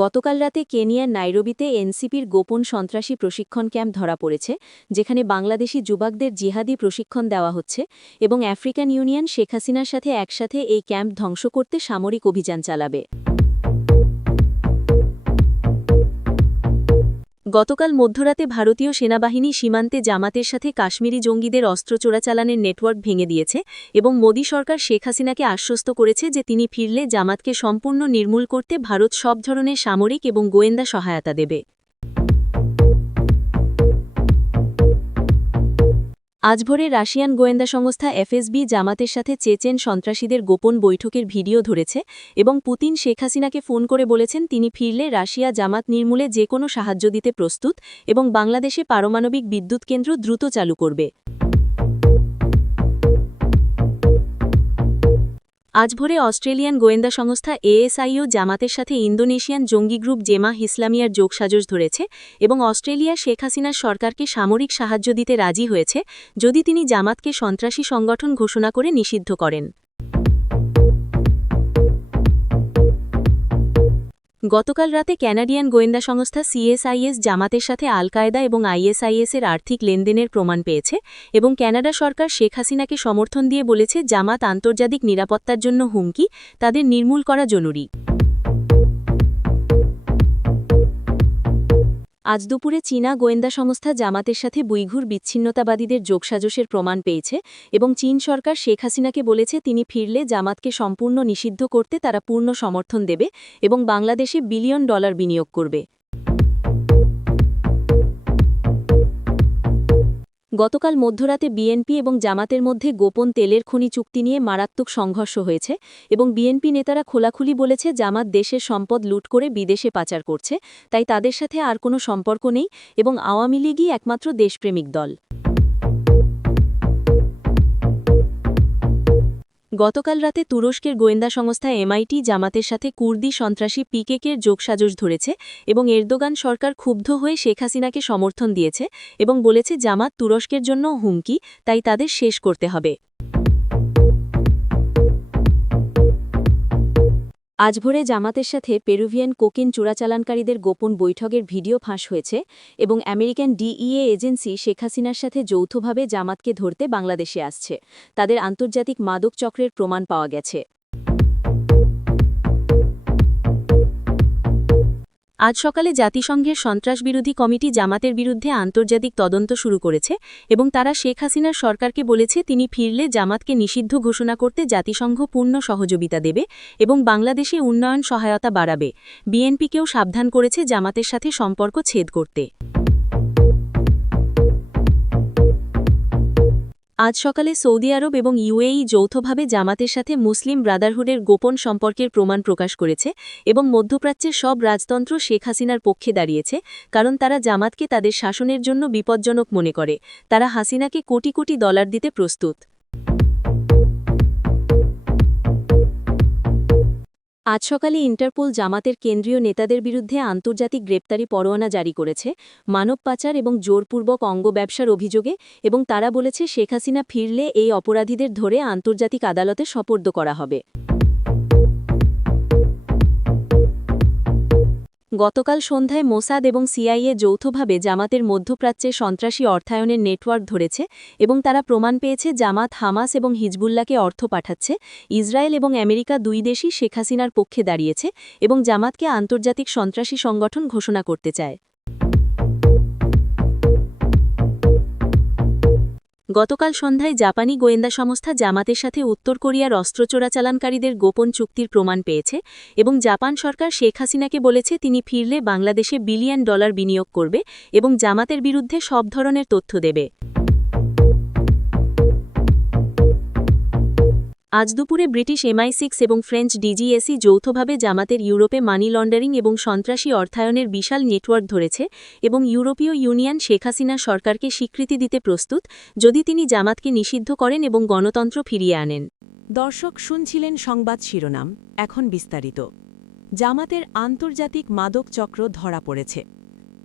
গতকাল রাতে কেনিয়ার নাইরোবিতে এনসিপির গোপন সন্ত্রাসী প্রশিক্ষণ ক্যাম্প ধরা পড়েছে, যেখানে বাংলাদেশি যুবকদের জিহাদি প্রশিক্ষণ দেওয়া হচ্ছে এবং আফ্রিকান ইউনিয়ন শেখ হাসিনার সাথে একসাথে এই ক্যাম্প ধ্বংস করতে সামরিক অভিযান চালাবে। গতকাল মধ্যরাতে ভারতীয় সেনাবাহিনী সীমান্তে জামাতের সাথে কাশ্মীরি জঙ্গিদের অস্ত্র চোরাচালানের নেটওয়ার্ক ভেঙে দিয়েছে এবং মোদী সরকার শেখ হাসিনাকে আশ্বস্ত করেছে যে তিনি ফিরলে জামাতকে সম্পূর্ণ নির্মূল করতে ভারত সব ধরনের সামরিক এবং গোয়েন্দা সহায়তা দেবে। আজ ভোরে রাশিয়ান গোয়েন্দা সংস্থা এফএসবি জামাতের সাথে চেচেন সন্ত্রাসীদের গোপন বৈঠকের ভিডিও ধরেছে এবং পুতিন শেখ হাসিনাকে ফোন করে বলেছেন তিনি ফিরলে রাশিয়া জামাত নির্মূলে যে কোনো সাহায্য দিতে প্রস্তুত এবং বাংলাদেশে পারমাণবিক বিদ্যুৎ কেন্দ্র দ্রুত চালু করবে। আজ ভোরে অস্ট্রেলিয়ান গোয়েন্দা সংস্থা এএসআইও জামাতের সাথে ইন্দোনেশিয়ান জঙ্গি গ্রুপ জেমা হিসলামিয়ার যোগসাজস ধরেছে এবং অস্ট্রেলিয়া শেখ হাসিনার সরকারকে সামরিক সাহায্য দিতে রাজি হয়েছে যদি তিনি জামাতকে সন্ত্রাসী সংগঠন ঘোষণা করে নিষিদ্ধ করেন। গতকাল রাতে ক্যানাডিয়ান গোয়েন্দা সংস্থা সিএসআইএস জামাতের সাথে আল কায়দা এবং আইএসআইএসের আর্থিক লেনদেনের প্রমাণ পেয়েছে এবং ক্যানাডা সরকার শেখ হাসিনাকে সমর্থন দিয়ে বলেছে জামাত আন্তর্জাতিক নিরাপত্তার জন্য হুমকি, তাদের নির্মূল করা জরুরি। আজ দুপুরে চীনা গোয়েন্দা সংস্থা জামাতের সাথে বুইঘুর বিচ্ছিন্নতাবাদীদের যোগসাজসের প্রমাণ পেয়েছে এবং চীন সরকার শেখ হাসিনাকে বলেছে তিনি ফিরলে জামাতকে সম্পূর্ণ নিষিদ্ধ করতে তারা পূর্ণ সমর্থন দেবে এবং বাংলাদেশে বিলিয়ন ডলার বিনিয়োগ করবে। গতকাল মধ্যরাতে বিএনপি এবং জামাতের মধ্যে গোপন তেলের খনি চুক্তি নিয়ে মারাত্মক সংঘর্ষ হয়েছে এবং বিএনপি নেতারা খোলাখুলি বলেছে, জামাত দেশের সম্পদ লুট করে বিদেশে পাচার করছে, তাই তাদের সাথে আর কোনো সম্পর্ক নেই এবং আওয়ামী লীগই একমাত্র দেশপ্রেমিক দল। গতকাল রাতে তুরস্কের গোয়েন্দা সংস্থা এমআইটি জামাতের সাথে কুর্দি সন্ত্রাসী পিকেকের যোগসাজশ ধরেছে এবং এরদোগান সরকার ক্ষুব্ধ হয়ে শেখ হাসিনাকে সমর্থন দিয়েছে এবং বলেছে জামাত তুরস্কের জন্য হুমকি, তাই তাদের শেষ করতে হবে। আজ ভোরে জামাতের সাথে পেরুভিয়ান কোকিন চোরাচালানকারীদের গোপন বৈঠকের ভিডিও ফাঁস হয়েছে এবং আমেরিকান ডিইএ এজেন্সি শেখ হাসিনার সাথে যৌথভাবে জামাতকে ধরতে বাংলাদেশে আসছে। তাদের আন্তর্জাতিক মাদক চক্রের প্রমাণ পাওয়া গেছে। আজ সকালে জাতিসংঘের সন্ত্রাসবিরোধী কমিটি জামাতের বিরুদ্ধে আন্তর্জাতিক তদন্ত শুরু করেছে এবং তারা শেখ হাসিনার সরকারকে বলেছে তিনি ফিরলে জামাতকে নিষিদ্ধ ঘোষণা করতে জাতিসংঘ পূর্ণ সহযোগিতা দেবে এবং বাংলাদেশে উন্নয়ন সহায়তা বাড়াবে। বিএনপিকেও সাবধান করেছে জামাতের সাথে সম্পর্ক ছেদ করতে। আজ সকালে সৌদি আরব এবং ইউএই যৌথভাবে জামাতের সাথে মুসলিম ব্রাদারহুডের গোপন সম্পর্কের প্রমাণ প্রকাশ করেছে এবং মধ্যপ্রাচ্যের সব রাজতন্ত্র শেখ হাসিনার পক্ষে দাঁড়িয়েছে, কারণ তারা জামাতকে তাদের শাসনের জন্য বিপজ্জনক মনে করে। তারা হাসিনাকে কোটি কোটি ডলার দিতে প্রস্তুত। আজ সকালে ইন্টারপোল জামাতের কেন্দ্রীয় নেতাদের বিরুদ্ধে আন্তর্জাতিক গ্রেপ্তারি পরোয়ানা জারি করেছে, মানব পাচার এবং জোরপূর্বক অঙ্গ ব্যবসার অভিযোগে এবং তারা বলেছে শেখ হাসিনা ফিরলে এই অপরাধীদের ধরে আন্তর্জাতিক আদালতে সপর্দ করা হবে। গতকাল সন্ধ্যায় মোসাদ এবং সিআইএ যৌথভাবে জামাতের মধ্যপ্রাচ্যে সন্ত্রাসী অর্থায়নের নেটওয়ার্ক ধরেছে এবং তারা প্রমাণ পেয়েছে জামাত হামাস এবং হিজবুল্লাকে অর্থ পাঠাচ্ছে, ইসরায়েল এবং আমেরিকা দুই দেশই শেখ হাসিনার পক্ষে দাঁড়িয়েছে এবং জামাতকে আন্তর্জাতিক সন্ত্রাসী সংগঠন ঘোষণা করতে চায়। গতকাল সন্ধ্যায় জাপানি গোয়েন্দা সংস্থা জামাতের সাথে উত্তর কোরিয়ার অস্ত্র চোরাচালানকারীদের গোপন চুক্তির প্রমাণ পেয়েছে এবং জাপান সরকার শেখ হাসিনাকে বলেছে তিনি ফিরলে বাংলাদেশে বিলিয়ন ডলার বিনিয়োগ করবে এবং জামাতের বিরুদ্ধে সব ধরনের তথ্য দেবে। আজ দুপুরে ব্রিটিশ এমআই সিক্স এবং ফ্রেঞ্চ ডিজিএসি যৌথভাবে জামাতের ইউরোপে মানি লন্ডারিং এবং সন্ত্রাসী অর্থায়নের বিশাল নেটওয়ার্ক ধরেছে এবং ইউরোপীয় ইউনিয়ন শেখ হাসিনা সরকারকে স্বীকৃতি দিতে প্রস্তুত যদি তিনি জামাতকে নিষিদ্ধ করেন এবং গণতন্ত্র ফিরিয়ে আনেন। দর্শক শুনছিলেন সংবাদ শিরোনাম, এখন বিস্তারিত। জামাতের আন্তর্জাতিক মাদক চক্র ধরা পড়েছে।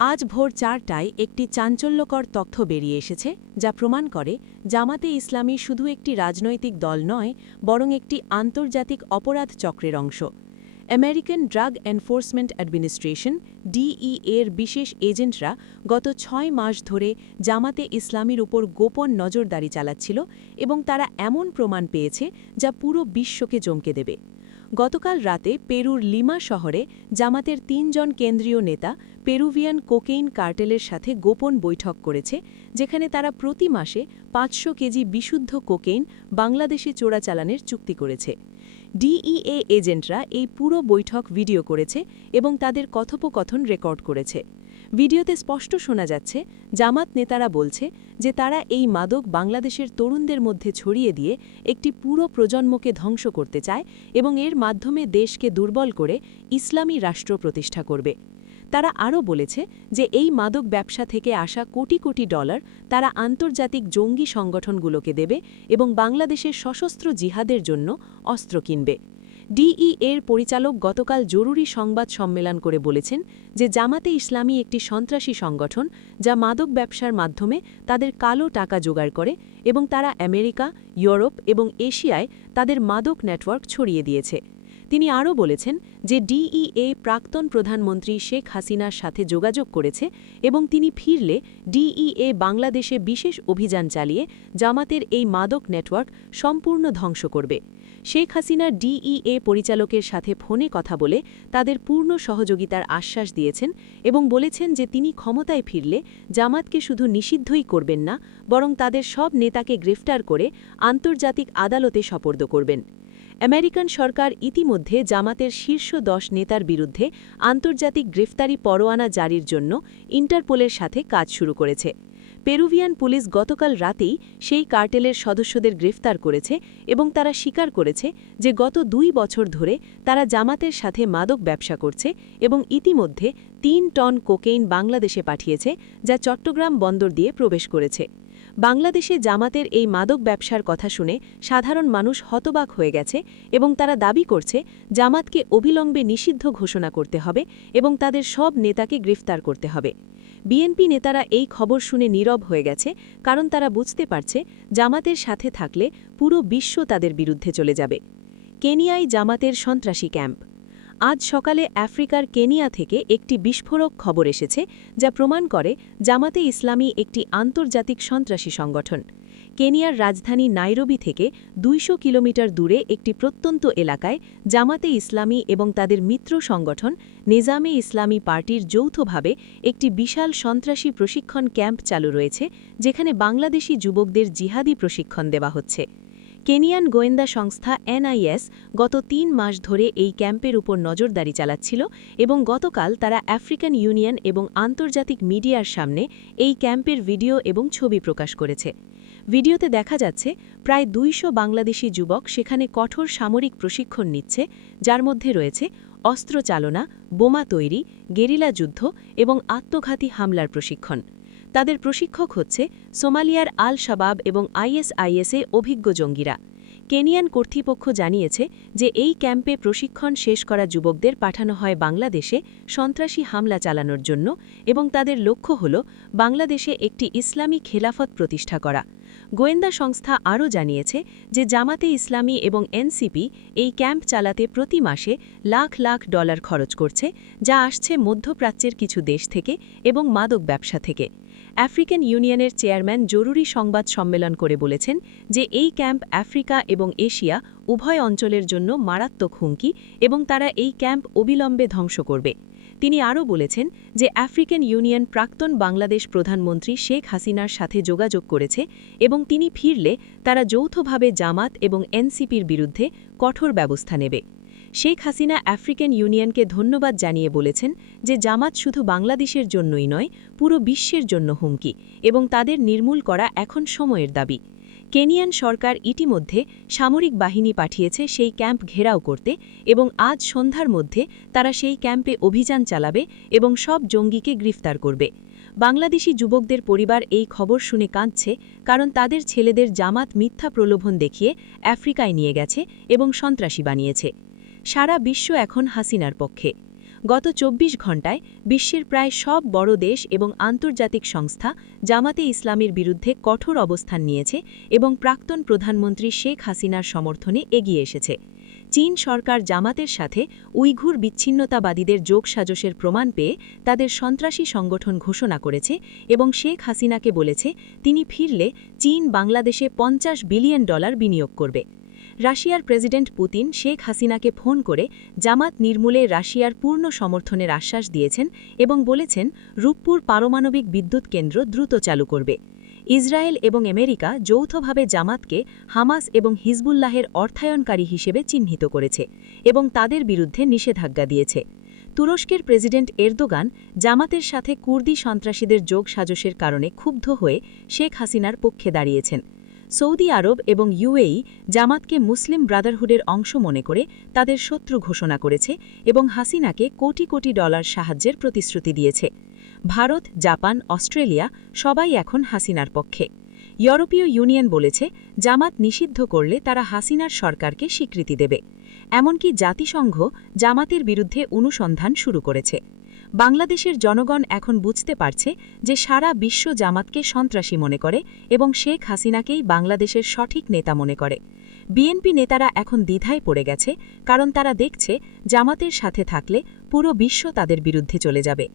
আজ ভোর চারটায় একটি চাঞ্চল্যকর তথ্য বেরিয়ে এসেছে, যা প্রমাণ করে জামাতে ইসলামী শুধু একটি রাজনৈতিক দল নয়, বরং একটি আন্তর্জাতিক অপরাধ চক্রের অংশ। American drug enforcement administration DE এর বিশেষ এজেন্টরা গত ছয় মাস ধরে জামাতে ইসলামীর উপর গোপন নজরদারি চালাচ্ছিল এবং তারা এমন প্রমাণ পেয়েছে যা পুরো বিশ্বকে জমকে দেবে। গতকাল রাতে পেরুর লিমা শহরে জামাতের তিনজন কেন্দ্রীয় নেতা পেরুভিয়ান কোকেইন কার্টেলের সাথে গোপন বৈঠক করেছে, যেখানে তারা প্রতি মাসে পাঁচশো কেজি বিশুদ্ধ কোকেইন বাংলাদেশে চোরাচালানের চুক্তি করেছে। ডিইএ এজেন্টরা এই পুরো বৈঠক ভিডিও করেছে এবং তাদের কথোপকথন রেকর্ড করেছে। ভিডিওতে স্পষ্ট শোনা যাচ্ছে, জামাত নেতারা বলছে যে তারা এই মাদক বাংলাদেশের তরুণদের মধ্যে ছড়িয়ে দিয়ে একটি পুরো প্রজন্মকে ধ্বংস করতে চায় এবং এর মাধ্যমে দেশকে দুর্বল করে ইসলামী রাষ্ট্র প্রতিষ্ঠা করবে। তারা আরও বলেছে যে এই মাদক ব্যবসা থেকে আসা কোটি কোটি ডলার তারা আন্তর্জাতিক জঙ্গি সংগঠনগুলোকে দেবে এবং বাংলাদেশের সশস্ত্র জিহাদের জন্য অস্ত্র কিনবে। ডিই এর পরিচালক গতকাল জরুরি সংবাদ সম্মেলন করে বলেছেন যে জামাতে ইসলামী একটি সন্ত্রাসী সংগঠন যা মাদক ব্যবসার মাধ্যমে তাদের কালো টাকা জোগাড় করে এবং তারা আমেরিকা, ইউরোপ এবং এশিয়ায় তাদের মাদক নেটওয়ার্ক ছড়িয়ে দিয়েছে। তিনি আরও বলেছেন যে ডিইএ প্রাক্তন প্রধানমন্ত্রী শেখ হাসিনার সাথে যোগাযোগ করেছে এবং তিনি ফিরলে ডিইএ বাংলাদেশে বিশেষ অভিযান চালিয়ে জামাতের এই মাদক নেটওয়ার্ক সম্পূর্ণ ধ্বংস করবে। শেখ হাসিনা ডিইএ পরিচালকের সাথে ফোনে কথা বলে তাদের পূর্ণ সহযোগিতার আশ্বাস দিয়েছেন এবং বলেছেন যে তিনি ক্ষমতায় ফিরলে জামাতকে শুধু নিষিদ্ধই করবেন না, বরং তাদের সব নেতাকে গ্রেফতার করে আন্তর্জাতিক আদালতে সপর্দ করবেন। আমেরিকান সরকার ইতিমধ্যে জামাতের শীর্ষ দশ নেতার বিরুদ্ধে আন্তর্জাতিক গ্রেফতারি পরোয়ানা জারির জন্য ইন্টারপোলের সাথে কাজ শুরু করেছে। পেরুভিয়ান পুলিশ গতকাল রাতেই সেই কার্টেলের সদস্যদের গ্রেফতার করেছে এবং তারা স্বীকার করেছে যে গত দুই বছর ধরে তারা জামাতের সাথে মাদক ব্যবসা করছে এবং ইতিমধ্যে তিন টন কোকেইন বাংলাদেশে পাঠিয়েছে যা চট্টগ্রাম বন্দর দিয়ে প্রবেশ করেছে। বাংলাদেশে জামাতের এই মাদক ব্যবসার কথা শুনে সাধারণ মানুষ হতবাক হয়ে গেছে এবং তারা দাবি করছে জামাতকে অবিলম্বে নিষিদ্ধ ঘোষণা করতে হবে এবং তাদের সব নেতাকে গ্রেফতার করতে হবে। বিএনপি নেতারা এই খবর শুনে নীরব হয়ে গেছে, কারণ তারা বুঝতে পারছে জামাতের সাথে থাকলে পুরো বিশ্ব তাদের বিরুদ্ধে চলে যাবে। কেনিয়ায় জামাতের সন্ত্রাসী ক্যাম্প। আজ সকালে আফ্রিকার কেনিয়া থেকে একটি বিস্ফোরক খবর এসেছে, যা প্রমাণ করে জামাতে ইসলামী একটি আন্তর্জাতিক সন্ত্রাসী সংগঠন। কেনিয়ার রাজধানী নাইরোবি থেকে দুইশো কিলোমিটার দূরে একটি প্রত্যন্ত এলাকায় জামাতে ইসলামী এবং তাদের মিত্র সংগঠন নিজামে ইসলামী পার্টির যৌথভাবে একটি বিশাল সন্ত্রাসী প্রশিক্ষণ ক্যাম্প চালু রয়েছে, যেখানে বাংলাদেশি যুবকদের জিহাদি প্রশিক্ষণ দেওয়া হচ্ছে। কেনিয়ান গোয়েন্দা সংস্থা এনআইএস গত তিন মাস ধরে এই ক্যাম্পের উপর নজরদারি চালাচ্ছিল এবং গতকাল তারা আফ্রিকান ইউনিয়ন এবং আন্তর্জাতিক মিডিয়ার সামনে এই ক্যাম্পের ভিডিও এবং ছবি প্রকাশ করেছে। ভিডিওতে দেখা যাচ্ছে, প্রায় দুইশো বাংলাদেশি যুবক সেখানে কঠোর সামরিক প্রশিক্ষণ নিচ্ছে, যার মধ্যে রয়েছে অস্ত্র চালনা, বোমা তৈরি, গেরিলা যুদ্ধ এবং আত্মঘাতী হামলার প্রশিক্ষণ। তাদের প্রশিক্ষক হচ্ছে সোমালিয়ার আল শাবাব এবং আইএসআইএসএ অভিজ্ঞ জঙ্গিরা। কেনিয়ান কর্তৃপক্ষ জানিয়েছে যে এই ক্যাম্পে প্রশিক্ষণ শেষ করা যুবকদের পাঠানো হয় বাংলাদেশে সন্ত্রাসী হামলা চালানোর জন্য এবং তাদের লক্ষ্য হল বাংলাদেশে একটি ইসলামী খেলাফত প্রতিষ্ঠা করা। গোয়েন্দা সংস্থা আরও জানিয়েছে যে জামাতে ইসলামী এবং এনসিপি এই ক্যাম্প চালাতে প্রতি মাসে লাখ লাখ ডলার খরচ করছে, যা আসছে মধ্যপ্রাচ্যের কিছু দেশ থেকে এবং মাদক ব্যবসা থেকে। আফ্রিকান ইউনিয়নের চেয়ারম্যান জরুরি সংবাদ সম্মেলন করে বলেছেন যে এই ক্যাম্প আফ্রিকা এবং এশিয়া উভয় অঞ্চলের জন্য মারাত্মক হুমকি এবং তারা এই ক্যাম্প অবিলম্বে ধ্বংস করবে। তিনি আরও বলেছেন যে আফ্রিকান ইউনিয়ন প্রাক্তন বাংলাদেশ প্রধানমন্ত্রী শেখ হাসিনার সাথে যোগাযোগ করেছে এবং তিনি ফিরলে তারা যৌথভাবে জামাত এবং এনসিপির বিরুদ্ধে কঠোর ব্যবস্থা নেবে। শেখ হাসিনা আফ্রিকান ইউনিয়নকে ধন্যবাদ জানিয়ে বলেছেন যে জামাত শুধু বাংলাদেশের জন্যই নয়, পুরো বিশ্বের জন্য হুমকি এবং তাদের নির্মূল করা এখন সময়ের দাবি। কেনিয়ান সরকার ইতিমধ্যে সামরিক বাহিনী পাঠিয়েছে সেই ক্যাম্প ঘেরাও করতে এবং আজ সন্ধ্যার মধ্যে তারা সেই ক্যাম্পে অভিযান চালাবে এবং সব জঙ্গিকে গ্রেফতার করবে। বাংলাদেশি যুবকদের পরিবার এই খবর শুনে কাঁদছে কারণ তাদের ছেলেদের জামাত মিথ্যা প্রলোভন দেখিয়ে আফ্রিকায় নিয়ে গেছে এবং সন্ত্রাসী বানিয়েছে। সারা বিশ্ব এখন হাসিনার পক্ষে। গত ২৪ ঘণ্টায় বিশ্বের প্রায় সব বড় দেশ এবং আন্তর্জাতিক সংস্থা জামাতে ইসলামের বিরুদ্ধে কঠোর অবস্থান নিয়েছে এবং প্রাক্তন প্রধানমন্ত্রী শেখ হাসিনার সমর্থনে এগিয়ে এসেছে। চীন সরকার জামাতের সাথে উইঘুর বিচ্ছিন্নতাবাদীদের যোগসাজশের প্রমাণ পেয়ে তাদের সন্ত্রাসী সংগঠন ঘোষণা করেছে এবং শেখ হাসিনাকে বলেছে, তিনি ফিরলে চীন বাংলাদেশে পঞ্চাশ বিলিয়ন ডলার বিনিয়োগ করবে। রাশিয়ার প্রেসিডেন্ট পুতিন শেখ হাসিনাকে ফোন করে জামাত নির্মূলে রাশিয়ার পূর্ণ সমর্থনের আশ্বাস দিয়েছেন এবং বলেছেন, রূপপুর পারমাণবিক বিদ্যুৎ কেন্দ্র দ্রুত চালু করবে। ইসরায়েল এবং আমেরিকা যৌথভাবে জামাতকে হামাস এবং হিজবুল্লাহের অর্থায়নকারী হিসেবে চিহ্নিত করেছে এবং তাদের বিরুদ্ধে নিষেধাজ্ঞা দিয়েছে। তুরস্কের প্রেসিডেন্ট এরদোগান জামাতের সাথে কুর্দি সন্ত্রাসীদের যোগ সাজসের কারণে ক্ষুব্ধ হয়ে শেখ হাসিনার পক্ষে দাঁড়িয়েছেন। সৌদি আরব এবং ইউএই জামাতকে মুসলিম ব্রাদারহুডের অংশ মনে করে তাদের শত্রু ঘোষণা করেছে এবং হাসিনাকে কোটি কোটি ডলার সাহায্যের প্রতিশ্রুতি দিয়েছে। ভারত, জাপান, অস্ট্রেলিয়া সবাই এখন হাসিনার পক্ষে। ইউরোপীয় ইউনিয়ন বলেছে, জামাত নিষিদ্ধ করলে তারা হাসিনার সরকারকে স্বীকৃতি দেবে। এমনকি জাতিসংঘ জামাতের বিরুদ্ধে অনুসন্ধান শুরু করেছে। বাংলাদেশের জনগণ এখন বুঝতে পারছে যে সারা বিশ্ব জামাতকে সন্ত্রাসী মনে করে এবং শেখ হাসিনাকেই বাংলাদেশের সঠিক নেতা মনে করে। বিএনপি নেতারা এখন দ্বিধায় পড়ে গেছে, কারণ তারা দেখছে জামাতের সাথে থাকলে পুরো বিশ্ব তাদের বিরুদ্ধে চলে যাবে।